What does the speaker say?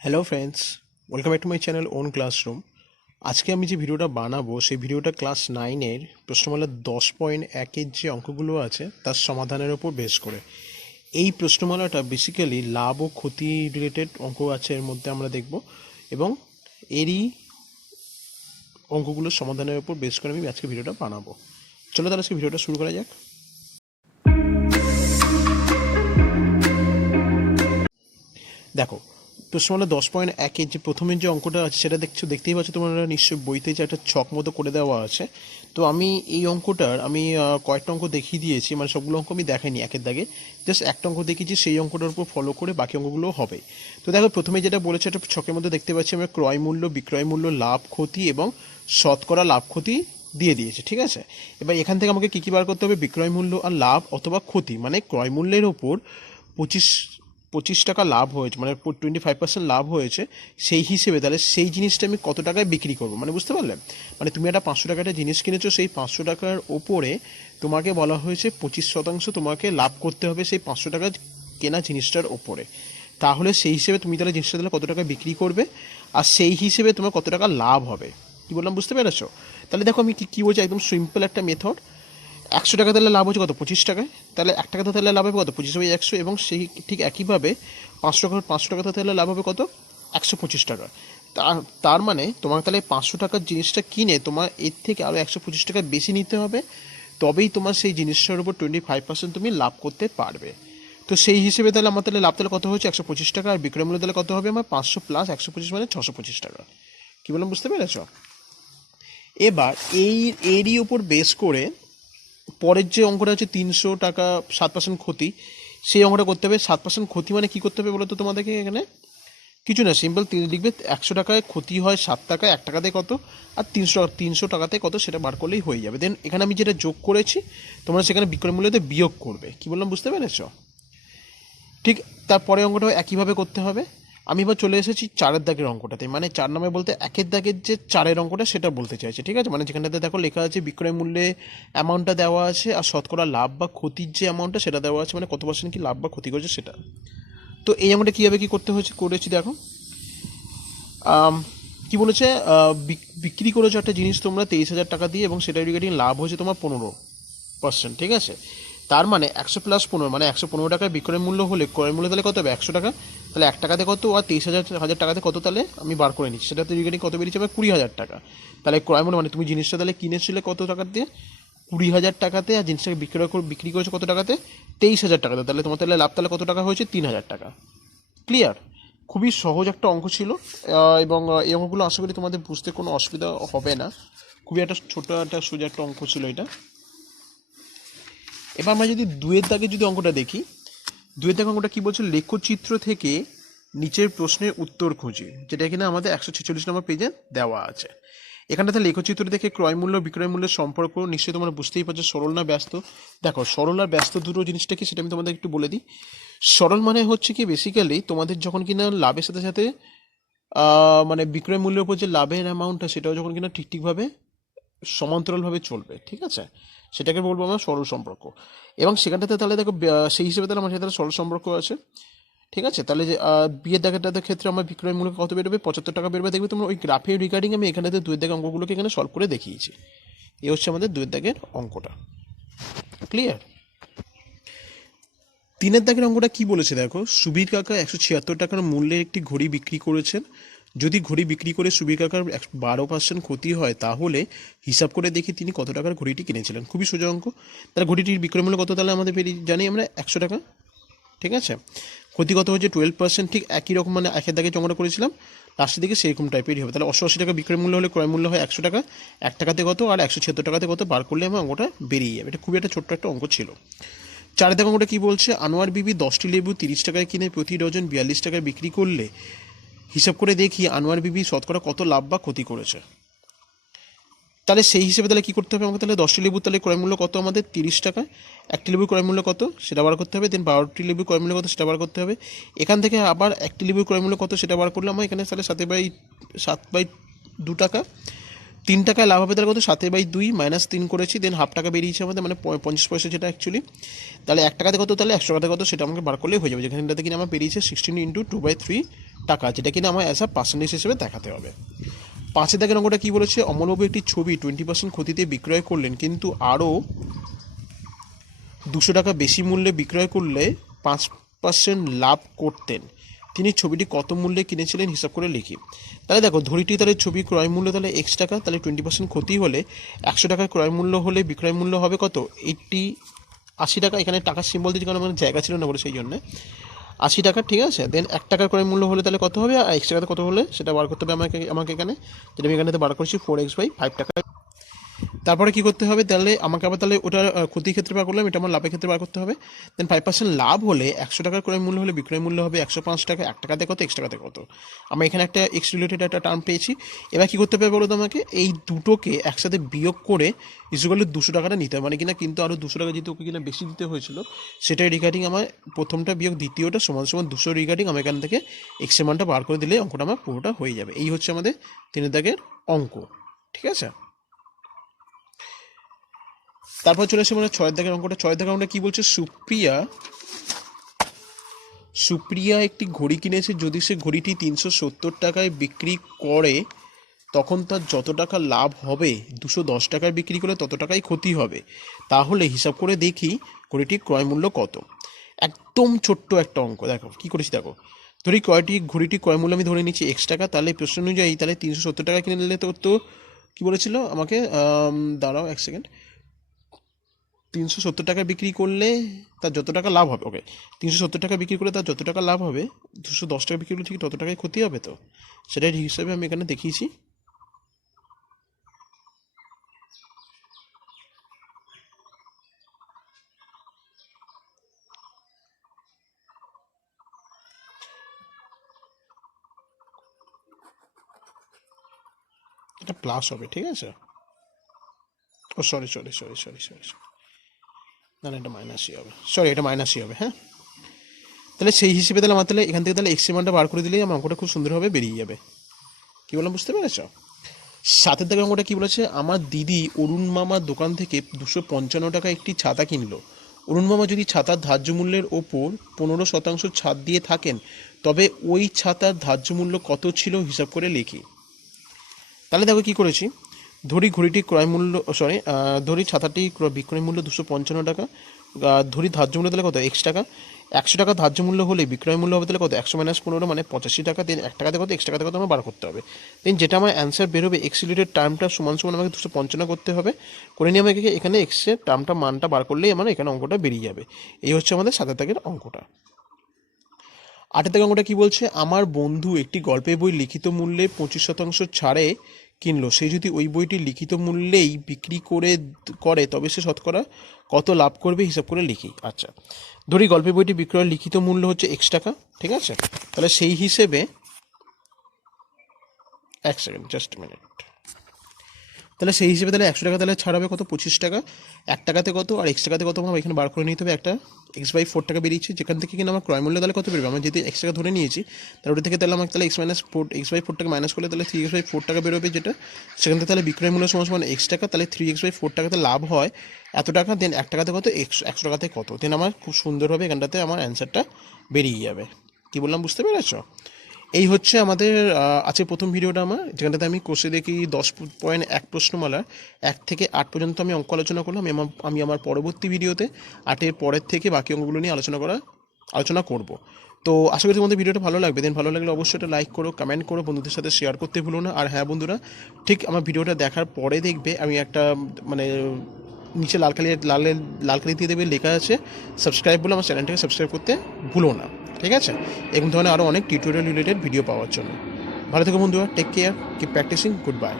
Hello friends, welcome back to my channel own classroom. আজকে আমি যে ভিডিওটা বানাবো সেই ভিডিওটা ক্লাস 9-এর প্রশ্নমালা 10.1-এর যে অঙ্কগুলো আছে তার সমাধানের ওপর বেস করে। এই প্রশ্নমালাটা বেসিক্যালি লাভ ও ক্ষতি রিলেটেড অঙ্ক আছে, এর মধ্যে আমরা দেখব এবং এরই অঙ্কগুলোর সমাধানের ওপর বেস করে আমি আজকে ভিডিওটা বানাবো। চলো তাহলে আজকে ভিডিওটা শুরু করা যাক। দেখো, প্রশ্নমালা 10.1-এর যে প্রথমের যে অঙ্কটা আছে সেটা দেখতেই পাচ্ছ তোমরা নিশ্চয়ই বইতে, যে একটা ছক মতো করে দেওয়া আছে। তো আমি এই অঙ্কটার কয়েকটা অঙ্ক দেখিয়ে দিয়েছি, মানে সবগুলো অঙ্ক আমি দেখাইনি একের দাগে, জাস্ট একটা অঙ্ক দেখিয়েছি, সেই অঙ্কটার উপর ফলো করে বাকি অঙ্কগুলো হবে। তো দেখো, প্রথমে যেটা বলেছে একটা ছকের মধ্যে দেখতে পাচ্ছি আমরা ক্রয় মূল্য, বিক্রয় মূল্য, লাভ ক্ষতি এবং শতকরা লাভ ক্ষতি দিয়ে দিয়েছে, ঠিক আছে। এবার এখান থেকে আমাকে কী কী বার করতে হবে? বিক্রয় মূল্য আর লাভ অথবা ক্ষতি, মানে ক্রয় মূল্যের ওপর 25 টাকা লাভ হয়েছে, মানে 25% লাভ হয়েছে, সেই হিসেবে তাহলে সেই জিনিসটা আমি কত টাকায় বিক্রি করবো, মানে বুঝতে পারলে? মানে তুমি একটা 500 টাকার একটা জিনিস কিনেছো, সেই 500 টাকার ওপরে তোমাকে বলা হয়েছে 25% তোমাকে লাভ করতে হবে সেই 500 টাকা কেনা জিনিসটার ওপরে। তাহলে সেই হিসেবে তুমি তাহলে জিনিসটা তাহলে কত টাকা বিক্রি করবে, আর সেই হিসেবে তোমার কত টাকা লাভ হবে। কি বললাম, বুঝতে পেরেছো? তাহলে দেখো আমি কি বলছি, একদম সিম্পল একটা মেথড। 100 টাকা তাহলে লাভ হচ্ছে কত? 25 টাকায়। তাহলে 1 টাকা তাহলে লাভ হবে কত? 25/100। এবং সেই ঠিক একইভাবে 500 টাকা তাহলে লাভ হবে কত? 125 টাকা। তার মানে তোমার তাহলে 500 টাকার জিনিসটা কিনে তোমার এর থেকে আরও 125 টাকা বেশি নিতে হবে, তবেই তোমার সেই জিনিসটার উপর 25% তুমি লাভ করতে পারবে। তো সেই হিসেবে তাহলে আমার তাহলে লাভ তাহলে কত হচ্ছে? 125 টাকা। আর বিক্রয় মূল্য তাহলে কত হবে আমার? 500 প্লাস 125 মানে 625 টাকা। কী বললাম, বুঝতে পেরেছ? এবার এরই উপর বেস করে পরের যে অঙ্কটা হচ্ছে 300 টাকা 7% ক্ষতি, সেই অঙ্কটা করতে হবে। 7% ক্ষতি মানে কি করতে হবে বলো তো তোমাদেরকে? এখানে কিছু না, সিম্পল লিখবে 100 টাকায় ক্ষতি হয় 7 টাকায়, 1 টাকাতে কত, আর 300 টাকাতে কত, সেটা বার করলেই হয়ে যাবে। দেন এখানে আমি যেটা যোগ করেছি তোমরা সেখানে বিক্রয় মূল্যতে বিয়োগ করবে। কি বললাম, বুঝতে পেরেছ? ঠিক তারপরে অঙ্কটা একইভাবে করতে হবে। আমি এবার চলে এসেছি 4-এর দাগের অঙ্কটাতে, মানে 4 নামে বলতে 1-এর দাগের যে 4-এর অঙ্কটা সেটা বলতে চাইছে, ঠিক আছে। মানে যেখানটাতে দেখো লেখা আছে বিক্রয় মূল্যে অ্যামাউন্টটা দেওয়া আছে, আর শতকরা লাভ বা ক্ষতির যে অ্যামাউন্টটা সেটা দেওয়া আছে, মানে কত পার্সেন্ট কি লাভ বা ক্ষতি করছে সেটা। তো এই অঙ্কটা কীভাবে কী করেছি দেখো। কি বলেছে? বিক্রি করেছো একটা জিনিস তোমরা 23,000 টাকা দিয়ে, এবং সেটা রিগার্ডিং লাভ হয়েছে তোমার 15%, ঠিক আছে। তার মানে 100 প্লাস 15 মানে 115 টাকায় বিক্রয় মূল্য হলে ক্রয় মূল্য তাহলে কত হবে? 100 টাকা। তাহলে 1 টাকাতে কত, আর 23,000 টাকাতে কত, তাহলে আমি বার করে নিচ্ছি। সেটাতে রিগার্ডিং কত বেরিয়েছে আমার? 20,000 টাকা। তাহলে ক্রয় মূল্য মানে তুমি জিনিসটা তাহলে কিনেছিলে কত টাকা দিয়ে? 20,000 টাকাতে, আর জিনিসটাকে বিক্রি করেছো কত টাকাতে? 23,000 টাকাতে। তাহলে তোমার তাহলে লাভ তাহলে কত টাকা হয়েছে? 3,000 টাকা। ক্লিয়ার? খুবই সহজ একটা অঙ্ক ছিল, এবং এই অঙ্কগুলো আশা করি তোমাদের বুঝতে কোনো অসুবিধা হবে না। খুবই একটা ছোটো একটা সোজা একটা অঙ্ক ছিল এটা। এবার আমরা যদি 2-এর দাগে যদি অঙ্কটা দেখি, 2-এর দাগে অঙ্কটা কী বলছে? লেখচিত্র থেকে নিচের প্রশ্নের উত্তর খুঁজি, যেটা কিনা আমাদের 146 নম্বর পেজে দেওয়া আছে। এখানটাতে লেখচিত্র দেখে ক্রয় মূল্য বিক্রয় মূল্যের সম্পর্ক নিশ্চয়ই তোমরা বুঝতেই পারছো, সরল না ব্যস্ত। দেখো, সরল আর ব্যস্ত দুটো জিনিসটা কি সেটা আমি তোমাদের একটু বলে দিই। সরল মানে হচ্ছে কি, বেসিক্যালি তোমাদের যখন কিনা লাভের সাথে সাথে মানে বিক্রয় মূল্যের উপর যে লাভের অ্যামাউন্টটা সেটাও যখন কিনা ঠিকভাবে সমান্তরালভাবে চলবে, ঠিক আছে, সেটাকে বলবো আমরা সরল সম্পর্ক। এবং সেখানটাতে তাহলে দেখো সেই হিসেবে তাহলে আমার সাথে সরল সম্পর্ক আছে, ঠিক আছে। তাহলে যে বিয়ের দাগেরটার ক্ষেত্রে আমার বিক্রয় মূল্য কত বেরোবে? 75 টাকা বেরোবে। দেখবে তোমরা ওই গ্রাফের রিগার্ডিং আমি এখানে 2-এর দাগের অঙ্কগুলোকে এখানে সলভ করে দেখিয়েছি। এই হচ্ছে আমাদের 2-এর দাগের অঙ্কটা। ক্লিয়ার? 3-এর দাগের অঙ্কটা কি বলেছে দেখো। সুবীর কাকা 176 টাকার মূল্যের একটি ঘড়ি বিক্রি করেছেন। যদি ঘড়ি বিক্রি করে সুবীর কাকার 12% ক্ষতি হয়, তাহলে হিসাব করে দেখি তিনি কত টাকার ঘড়িটি কিনেছিলেন। খুবই সোজা অঙ্ক। তাহলে ঘড়িটির বিক্রয় মূল্য কত? তাহলে আমাদের জানি আমরা 100 টাকা, ঠিক আছে। ক্ষতি কত হচ্ছে? 12%। ঠিক একই রকম, মানে 1-এর দাগে অঙ্কটা করেছিলাম লাস্টের দিকে সেরকম টাইপেরই হবে। তাহলে 88 টাকা বিক্রয় মূল্য হলে ক্রয় মূল্য হয় 100 টাকা। 1 টাকাতে কত, আর 176 টাকাতে কত বার করলে আমার অঙ্কটা বেরিয়ে যাবে। এটা খুবই একটা ছোট্ট একটা অঙ্ক ছিল। 4-এর দাগে অঙ্কটা কী বলছে? আনোয়ার বিবি 10টি লেবু 30 টাকায় কিনে প্রতি ডজন 42 টাকায় বিক্রি করলে হিসাব করে দেখি আনোয়ার বিবি শতকরা কত লাভ বা ক্ষতি করেছে। তাহলে সেই হিসেবে তাহলে কী করতে হবে আমাকে? তাহলে 10টি লেবু তাহলে ক্রয় মূল্য কত আমাদের? 30 টাকা। 1টি লেবুর ক্রয় মূল্য কত সেটা বার করতে হবে। দেন 12টি লেবুর ক্রয় মূল্য কত সেটা বার করতে হবে। এখান থেকে আবার 1টি লেবুর ক্রয় মূল্য কত সেটা বার করলে আমার এখানে তাহলে 7/2 টাকা। 3 টাকায় লাভ হবে তাহলে কত, 7/2 -3 করেছি, দেন হাফ টাকা বেরিয়েছে আমাদের, মানে 50 পয়সা যেটা অ্যাকচুয়ালি। তাহলে 1 টাকাতে কত, তাহলে 100 টাকাতে কত সেটা আমাকে বার করলেই হয়ে যাবে, যেখানটাতে কিনা আমার বেরিয়েছে 16 × 2/3 টাকা, যেটা কিনা আমার অ্যাজ আ পার্সেন্টেজ হিসেবে দেখাতে হবে। 5 দাগের অঙ্কটা কী বলেছে, অমলবাবু একটি ছবি 20% ক্ষতিতে বিক্রয় করলেন, কিন্তু আরও 200 টাকা বেশি মূল্যে বিক্রয় করলে 5% লাভ করতেন। তিনি ছবিটি কত মূল্যে কিনেছিলেন হিসাব করে লিখি। তাহলে দেখো ধরিটি, তাহলে ছবি ক্রয় মূল্য তাহলে X টাকা, তাহলে 20% ক্ষতি হলে 100 টাকার ক্রয় মূল্য হলে বিক্রয় মূল্য হবে কত, 80 টাকা। এখানে টাকার সিম্বল দিয়েছি কারণ আমার জায়গা ছিল না বলে সেই জন্য 80 টাকা, ঠিক আছে। দেন 1 টাকার ক্রয় মূল্য হলে তাহলে কত হবে, আর X টাকাতে কত হলে সেটা বার করতে হবে আমাকে এখানে, যেটা আমি এখানে বার করছি 4x/5 টাকা। তারপরে কি করতে হবে, তাহলে আমাকে আবার তাহলে ওটা ক্ষতির ক্ষেত্রে বার করলাম, এটা আমার লাভের ক্ষেত্রে বার করতে হবে। দেন 5% লাভ হলে 100 টাকার ক্রয় মূল্য হলে বিক্রয় মূল্য হবে 105 টাকা। 1 টাকাতে কত, X টাকাতে কত। আমরা এখানে একটা এক্স রিলেটেড একটা টার্ম পেয়েছি। এবার কি করতে হবে বলো তো আমাকে, এই দুটোকে একসাথে বিয়োগ করে ইজুগালি 200 টাকাটা নিতে হবে, মানে কিনা কিন্তু আরও 200 টাকা যেহেতু ওকে কিনা বেশি দিতে হয়েছিল, সেটাই রিগার্ডিং আমার প্রথমটা বিয়োগ দ্বিতীয়টা সমান 200 রিগার্ডিং আমার এখান থেকে এক্স এর মানটা বার করে দিলে অঙ্কটা আমার পুরোটা হয়ে যাবে। এই হচ্ছে আমাদের 3 দাগের অঙ্ক, ঠিক আছে। তারপর চলে আসে মানে 6 দাগের অঙ্কটা। 6 দাগের অঙ্কটা কি বলছে, সুপ্রিয়া একটি ঘড়ি কিনেছে, যদি সে ঘড়িটি 370 টাকায় বিক্রি করে তখন তার যত টাকা লাভ হবে, 210 টাকায় বিক্রি করলে তত টাকাই ক্ষতি হবে। তাহলে হিসাব করে দেখি ঘড়িটির ক্রয় মূল্য কত। একদম ছোট্ট একটা অঙ্ক, দেখো কি করেছি, দেখো ধরি ঘড়িটি ক্রয় মূল্য আমি ধরে নিচ্ছি X টাকা, তাহলে প্রশ্ন অনুযায়ী তাহলে 370 টাকা কিনে নিলে তো কি বলেছিল আমাকে, দাঁড়াও 1 সেকেন্ড, 370 টাকা বিক্রি করলে তার যত টাকা লাভ হবে, ওকে 370 টাকা বিক্রি করলে তার যত টাকা লাভ হবে, 210 টাকা বিক্রি করলে ঠিক তত টাকায় ক্ষতি হবে। তো সেটাই হিসাবে আমি এখানে দেখিয়েছি। এটা প্লাস হবে, ঠিক আছে। ও সরি, না এটা মাইনাসই হবে, এটা মাইনাসই হবে, হ্যাঁ। তাহলে সেই হিসেবে তাহলে আমার তাহলে এখান থেকে তাহলে এক্স মানটা বার করে দিলেই আমার অঙ্কটা খুব সুন্দরভাবে বেরিয়ে যাবে। কী বললাম বুঝতে পেরেছ? 7 দাগের অঙ্কটা কী বলেছে, আমার দিদি অরুণ মামার দোকান থেকে 255 টাকা একটি ছাতা কিনলো। অরুণ মামা যদি ছাতার ধার্য মূল্যের ওপর 15% ছাড় দিয়ে থাকেন, তবে ওই ছাতার ধার্য মূল্য কত ছিল হিসাব করে লিখি। তাহলে দেখো কী করেছি, ধরি ঘড়িটি ক্রয় মূল্য ধরি ছাতাটি বিক্রয় মূল্য 255 টাকা, ধরি ধার্য মূল্য তাহলে কত X টাকা। 100 টাকা ধার্য মূল্য হলে বিক্রয় মূল্য হবে তাহলে কত, 100 - 15 মানে 85 টাকা। দেন 1 টাকাতে কত, X টাকাতে কত আমার বার করতে হবে। দেন যেটা আমার অ্যান্সার বেরোবে X রিলেটেড টার্মটা সমান আমাকে 255 করতে হবে, করে নিয়ে আমাকে এখানে X এর টার্মটা মানটা বার করলেই আমার এখানে অঙ্কটা বেরিয়ে যাবে। এই হচ্ছে আমাদের 7 দাগের অঙ্কটা। 8 দাগের অঙ্কটা কী বলছে, আমার বন্ধু একটি গল্পের বই লিখিত মূল্যে 25% ছাড়ে কিনলো, সে যদি ওই বইটি লিখিত মূল্যেই বিক্রি করে তবে সে শতকরা কত লাভ করবে হিসাব করে লিখি। আচ্ছা, ধরি গল্পের বইটি বিক্রয়ের লিখিত মূল্য হচ্ছে X টাকা, ঠিক আছে। তাহলে সেই হিসেবে 1 সেকেন্ড, জাস্ট মিনিট, তাহলে সেই হিসেবে তাহলে 100 টাকা তাহলে ছাড় হবে কত, 25 টাকা। 1 টাকাতে কত আর X টাকাতে কত আমার এখানে বার করে নিতে হবে। একটা X/4 টাকা বেরিয়েছে, যেখান থেকে কিনা আমার ক্রয় মূল্য তাহলে কত বেরোবে, আমরা যদি X টাকা ধরে নিয়েছি তাহলে ওটা থেকে তাহলে আমাকে তাহলে X/4 টাকা মাইনাস করলে তাহলে 3X/4 টাকা বেরোবে, যেটা সেখান থেকে তাহলে বিক্রয় মূল্য সমান X টাকা, তাহলে 3X/4 টাকাতে লাভ হয় এত টাকা। দেন 1 টাকাতে কত, 100 টাকাতে কত, দেন আমার খুব সুন্দরভাবে এখানটাতে আমার অ্যান্সারটা বেরিয়ে যাবে। কী বললাম বুঝতে পেরেছ? এই হচ্ছে আমাদের আছে প্রথম ভিডিওটা আমার, যেখানটাতে আমি কোর্সে দেখি 10.1 প্রশ্নমালার 1 থেকে 8 পর্যন্ত আমি অঙ্ক আলোচনা করলাম। আমি আমার পরবর্তী ভিডিওতে 8-এর পরের থেকে বাকি অঙ্কগুলো নিয়ে আলোচনা করব। তো আশা করি তোমাদের ভিডিওটা ভালো লাগবে। দেন ভালো লাগলে অবশ্যই এটা লাইক করো, কমেন্ট করো, বন্ধুদের সাথে শেয়ার করতে ভুলো না। আর হ্যাঁ বন্ধুরা, ঠিক আমার ভিডিওটা দেখার পরে দেখবে আমি একটা মানে নিচে লাল কালি দিয়ে দেবে লেখা আছে সাবস্ক্রাইব বলে, আমার চ্যানেলটাকে সাবস্ক্রাইব করতে ভুলো না, ঠিক আছে। এরকম ধরনের আরও অনেক টিউটোরিয়াল রিলেটেড ভিডিও পাওয়ার জন্য। ভালো থেকো বন্ধুরা, take care, keep practising, good by.